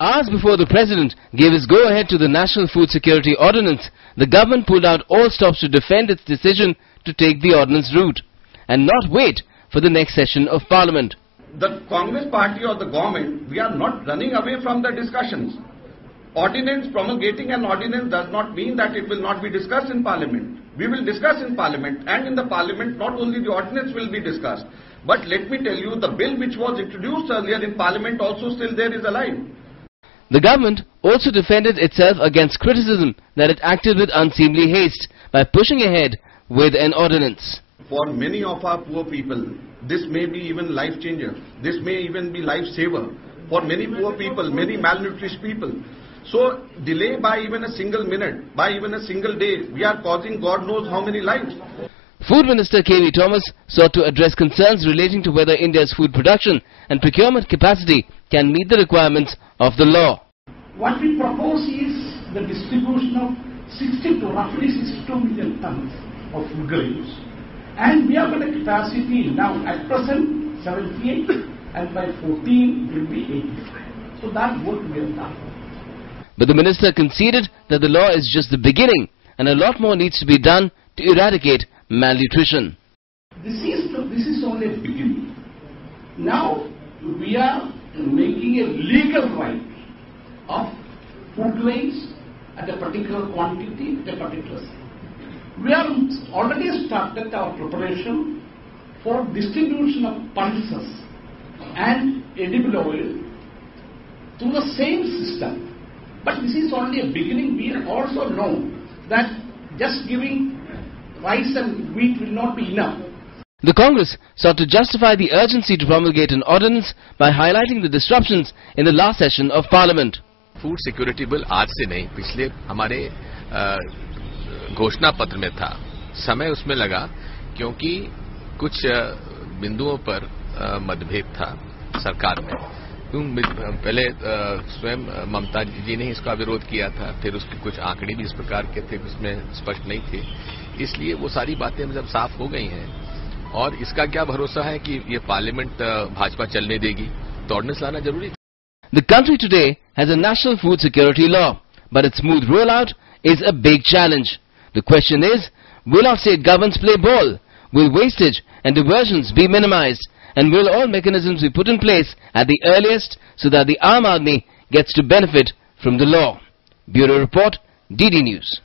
Hours before the President gave his go-ahead to the National Food Security Ordinance, the government pulled out all stops to defend its decision to take the ordinance route and not wait for the next session of Parliament. The Congress party or the government, we are not running away from the discussions. Ordinance, promulgating an ordinance does not mean that it will not be discussed in Parliament. We will discuss in Parliament, and in the Parliament not only the ordinance will be discussed, but let me tell you, the bill which was introduced earlier in Parliament also still there is alive. The government also defended itself against criticism that it acted with unseemly haste by pushing ahead with an ordinance. For many of our poor people, this may be even life changer. This may even be life saver. For many poor people, many malnourished people. So delay by even a single minute, by even a single day, we are causing God knows how many lives. Food Minister K.V. Thomas sought to address concerns relating to whether India's food production and procurement capacity can meet the requirements of the law. What we propose is the distribution of roughly 62 million tons of food grains. And we have got a capacity now at present 78 and by 14 will be 85. So that work we have done. But the minister conceded that the law is just the beginning and a lot more needs to be done to eradicate malnutrition. This is only a beginning. Now we are making a legal right of food grains at a particular quantity, at a particular size. We are already started our preparation for distribution of pulses and edible oil through the same system. But this is only a beginning. We also know that just giving rice and wheat will not be enough. The Congress sought to justify the urgency to promulgate an ordinance by highlighting the disruptions in the last session of Parliament. Food security bill आज से नहीं, पिछले हमारे घोषणा पत्र में था. समय उसमें लगा क्योंकि कुछ बिंदुओं पर मतभेद था सरकार में. पहले स्वयं ममता जी ने इसका विरोध किया था, फिर उसके कुछ आंकड़े भी इस प्रकार के थे उसमें स्पष्ट नहीं थे. इसलिए वो सारी बातें जब साफ हो गई हैं और इसका क्या भरोसा है कि ये पार्लियामेंट भाजपा चलने देगी, तो ऑर्डिनेंस लाना जरूरी था. The country today has a national food security law, but its smooth rollout is a big challenge. The question is, will our state governments play ball? Will wastage and diversions be minimized? And will all mechanisms be put in place at the earliest so that the Aam Aadmi gets to benefit from the law? Bureau Report, DD News.